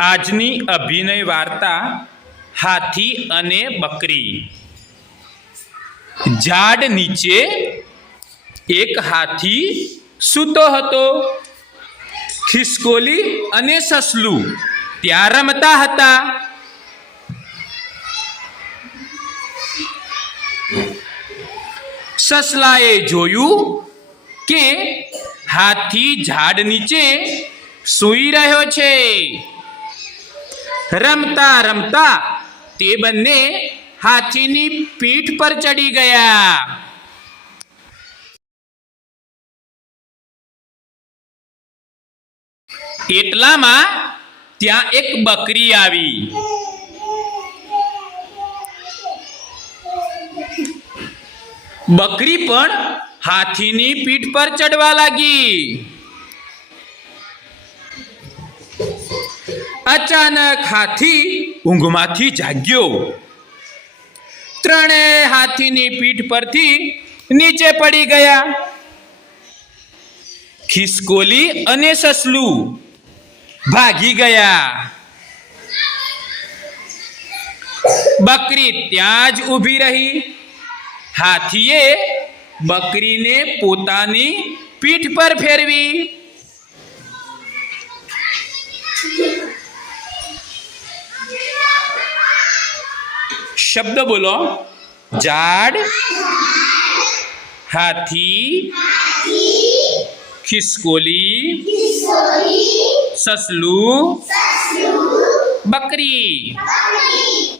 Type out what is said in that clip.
આજની અભિનય વાર્તા હાથી અને બકરી। ઝાડ નીચે એક હાથી સૂતો હતો। ખિસકોલી અને સસલું ત્યાં રમતા હતા। સસલાએ જોયું કે હાથી ઝાડ નીચે સૂઈ રહ્યો છે। રમતા રમતા તે બંને હાથીની પીઠ પર ચડી ગયા। એટલામાં ત્યાં એક બકરી આવી। બકરી પણ હાથીની પીઠ પર ચડવા લાગી। અચાનક હાથી ઊંઘમાંથી જાગ્યો। ત્રણેય હાથીની પીઠ પરથી નીચે પડી ગયા। ખિસકોલી અને સસલું ભાગી ગયા। બકરી ત્યાં જ ઊભી રહી। હાથીએ બકરીને પોતાની પીઠ પર ફેરવી। શબ્દ બોલો। ઝાડ, હાથી, ખિસકોલી, સસલું, બકરી।